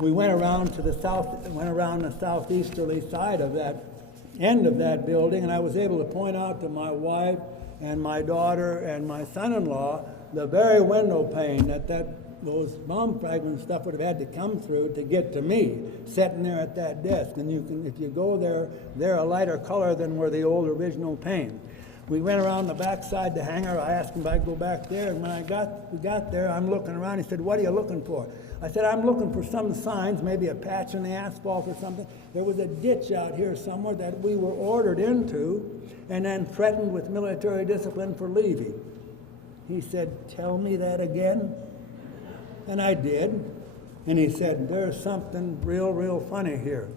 we went around to the south, went around the southeasterly side of that end of that building, and I was able to point out to my wife and my daughter and my son-in-law the very window pane that those bomb fragment stuff would have had to come through to get to me, sitting there at that desk. And you can, if you go there, they're a lighter color than were the old original pane. We went around the backside the hangar. I asked him if I'd go back there, and when we got there, I'm looking around. He said, "What are you looking for?" I said, "I'm looking for some signs, maybe a patch in the asphalt or something. There was a ditch out here somewhere that we were ordered into and then threatened with military discipline for leaving." He said, "Tell me that again?" And I did. And he said, "There's something real funny here."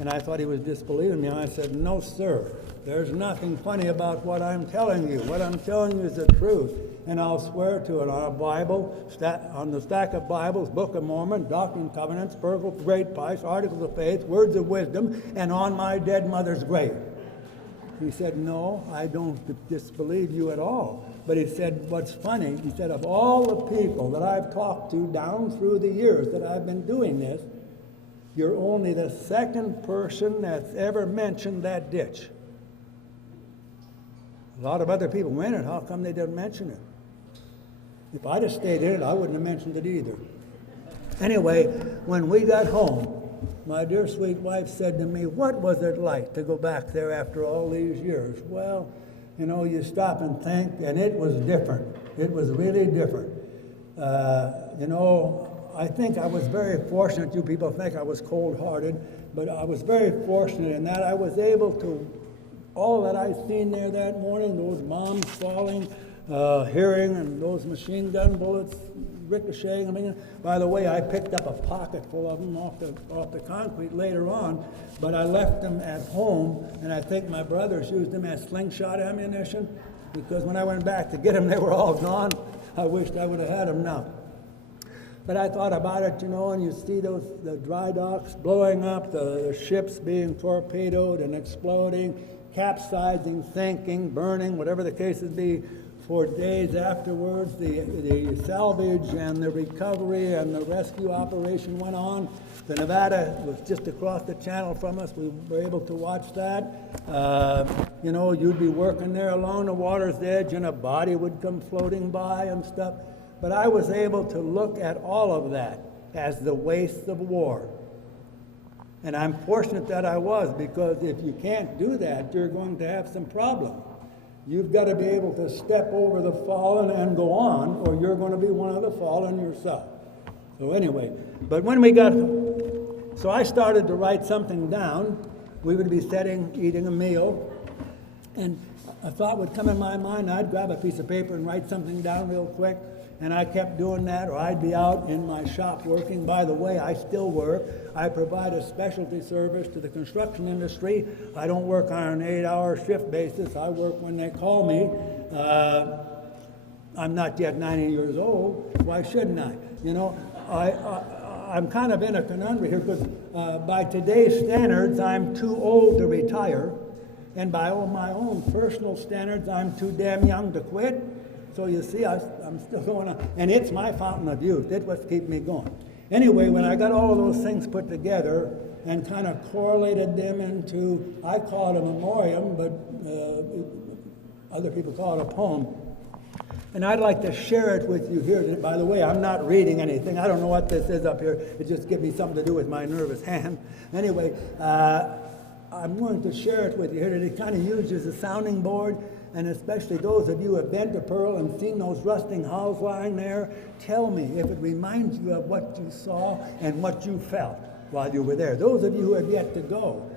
And I thought he was disbelieving me. And I said, "No, sir. There's nothing funny about what I'm telling you. What I'm telling you is the truth. And I'll swear to it on a Bible, on the stack of Bibles, Book of Mormon, Doctrine and Covenants, Pearl of Great Price, Articles of Faith, Words of Wisdom, and on my dead mother's grave." He said, "No, I don't disbelieve you at all." But he said, "What's funny," he said, "of all the people that I've talked to down through the years that I've been doing this, you're only the second person that's ever mentioned that ditch. A lot of other people were in it. How come they didn't mention it? If I'd have stayed in it, I wouldn't have mentioned it either." Anyway, when we got home, my dear sweet wife said to me, "What was it like to go back there after all these years?" Well, you know, you stop and think, and it was different. It was really different. You know, I think I was very fortunate. You people think I was cold-hearted, but I was very fortunate in that I was able to, all that I seen there that morning, those bombs falling, hearing, and those machine gun bullets ricocheting. I mean, by the way, I picked up a pocket full of them off the concrete later on, but I left them at home, and I think my brothers used them as slingshot ammunition, because when I went back to get them, they were all gone. I wished I would have had them now. But I thought about it, you know, and you see the dry docks blowing up, the ships being torpedoed and exploding, capsizing, sinking, burning, whatever the cases be. For days afterwards, the salvage and the recovery and the rescue operation went on. The Nevada was just across the channel from us. We were able to watch that. You know, you'd be working there along the water's edge, and a body would come floating by and stuff. But I was able to look at all of that as the waste of war. And I'm fortunate that I was, because if you can't do that, you're going to have some problems. You've got to be able to step over the fallen and go on, or you're going to be one of the fallen yourself. So anyway, but when we got, so I started to write something down. We would be eating a meal, and a thought would come in my mind. I'd grab a piece of paper and write something down real quick, and I kept doing that, or I'd be out in my shop working. By the way, I still work. I provide a specialty service to the construction industry. I don't work on an 8-hour shift basis. I work when they call me. I'm not yet 90 years old. Why shouldn't I? You know, I'm kind of in a conundrum here, because by today's standards, I'm too old to retire. And by my own personal standards, I'm too damn young to quit. So you see, I'm still going on. And it's my fountain of youth. It's what's keeping me going. Anyway, when I got all of those things put together and kind of correlated them into, I call it a memoriam, but other people call it a poem. And I'd like to share it with you here. By the way, I'm not reading anything. I don't know what this is up here. It just gives me something to do with my nervous hand. Anyway, I'm going to share it with you here. It kind of uses a sounding board. And especially those of you who have been to Pearl and seen those rusting hulls lying there, tell me if it reminds you of what you saw and what you felt while you were there. Those of you who have yet to go,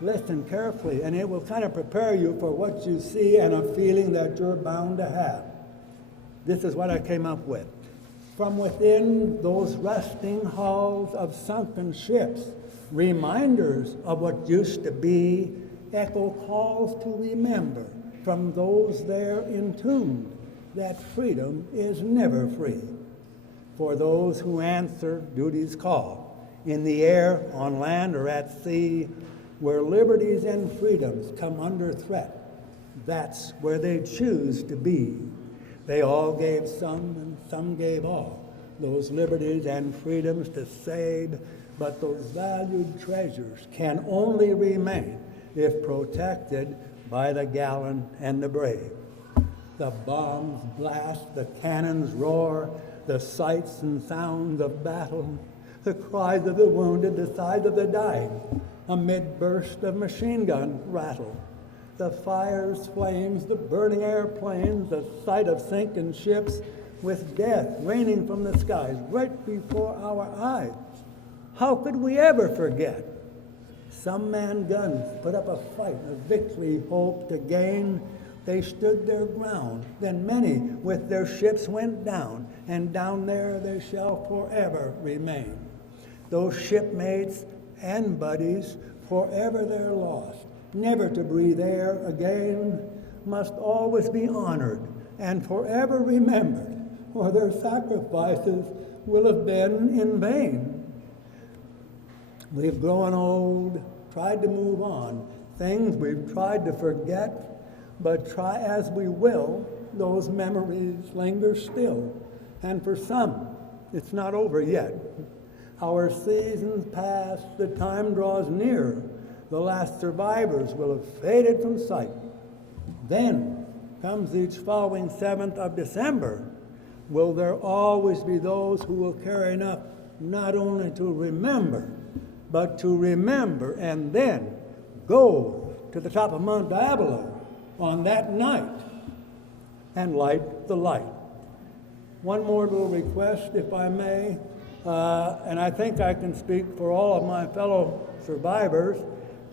listen carefully, and it will kind of prepare you for what you see and a feeling that you're bound to have. This is what I came up with. From within those rusting hulls of sunken ships, reminders of what used to be, echo calls to remember from those there entombed, that freedom is never free. For those who answer duty's call, in the air, on land, or at sea, where liberties and freedoms come under threat, that's where they choose to be. They all gave some, and some gave all. those liberties and freedoms to save, but those valued treasures can only remain if protected by the gallant and the brave. The bombs blast, the cannons roar, the sights and sounds of battle, the cries of the wounded, the sighs of the dying, amid bursts of machine gun rattle, the fires, flames, the burning airplanes, the sight of sinking ships with death raining from the skies right before our eyes. How could we ever forget? Some man guns put up a fight, a victory hoped to gain. They stood their ground. Then many with their ships went down, and down there they shall forever remain. Those shipmates and buddies, forever they're lost, never to breathe air again, must always be honored and forever remembered, or their sacrifices will have been in vain. We've grown old, tried to move on, things we've tried to forget, but try as we will, those memories linger still. And for some, it's not over yet. Our seasons pass, the time draws near, the last survivors will have faded from sight. Then comes each following 7th of December. Will there always be those who will care enough not only to remember, but to remember and then go to the top of Mount Diablo on that night and light the light. One more little request, if I may, and I think I can speak for all of my fellow survivors,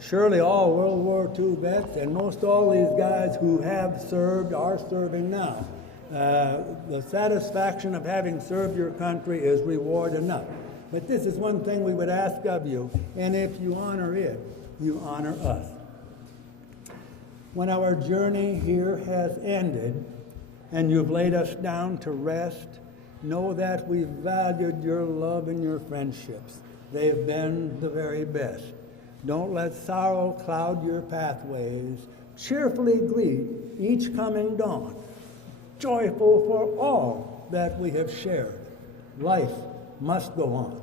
surely all World War II vets, and most all these guys who have served are serving now. The satisfaction of having served your country is reward enough. But this is one thing we would ask of you, and if you honor it, you honor us. When our journey here has ended, and you've laid us down to rest, know that we've valued your love and your friendships. They've been the very best. Don't let sorrow cloud your pathways. Cheerfully greet each coming dawn, joyful for all that we have shared. Life must go on.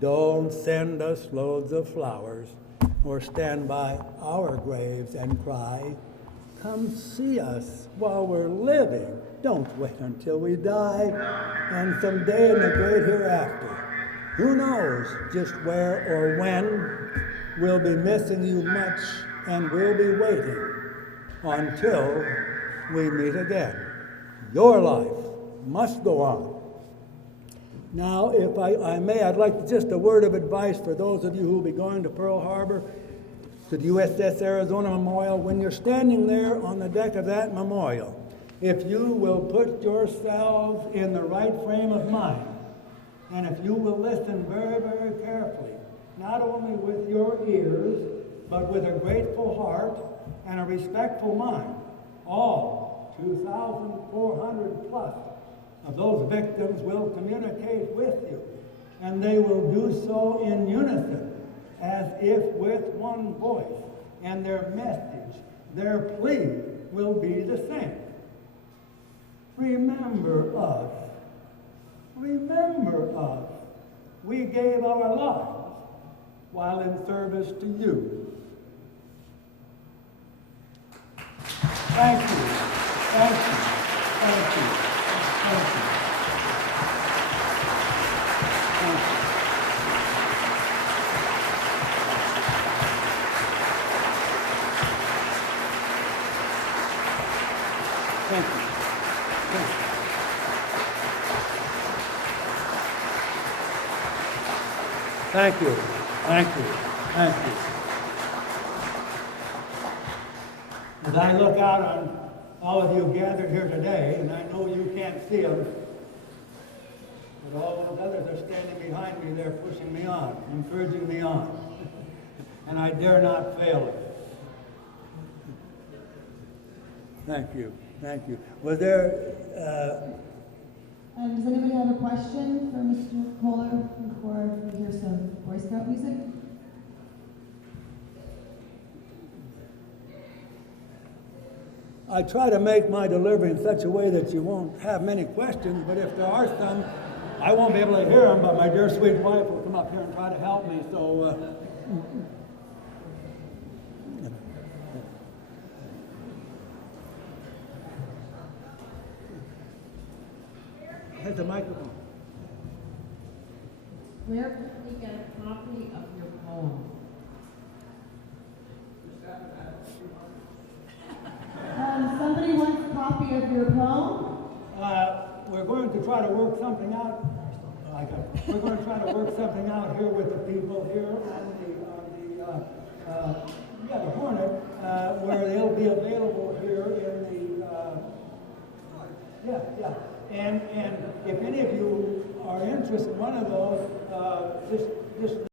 Don't send us loads of flowers or stand by our graves and cry. Come see us while we're living. Don't wait until we die. And someday in the great hereafter, who knows just where or when, we'll be missing you much and we'll be waiting until we meet again. Your life must go on. Now, if I may, I'd like just a word of advice for those of you who will be going to Pearl Harbor, to the USS Arizona Memorial. When you're standing there on the deck of that memorial, if you will put yourselves in the right frame of mind, and if you will listen very, very carefully, not only with your ears, but with a grateful heart and a respectful mind, all 2,400 plus of those victims will communicate with you, and they will do so in unison, as if with one voice, and their message, their plea will be the same. Remember us. Remember us. We gave our lives while in service to you. Thank you. Thank you. Thank you. Thank you. Thank you. Thank you. Thank you. Thank you. Thank you. Thank you. As I look out on all of you gathered here today, and I know you can't see them, but all those others are standing behind me, they're pushing me on, encouraging me on. And I dare not fail it. Thank you. Thank you. Was there... does anybody have a question for Mr. Kohler before we hear some Boy Scout music? I try to make my delivery in such a way that you won't have many questions, but if there are some, I won't be able to hear him, but my dear sweet wife will come up here and try to help me, so. Here's the microphone. Where can we get a copy of your poem? Somebody wants a copy of your poem? We're going to try to work something out. We're going to try to work something out here with the people here on the Hornet, where they'll be available here in the, And if any of you are interested in one of those, just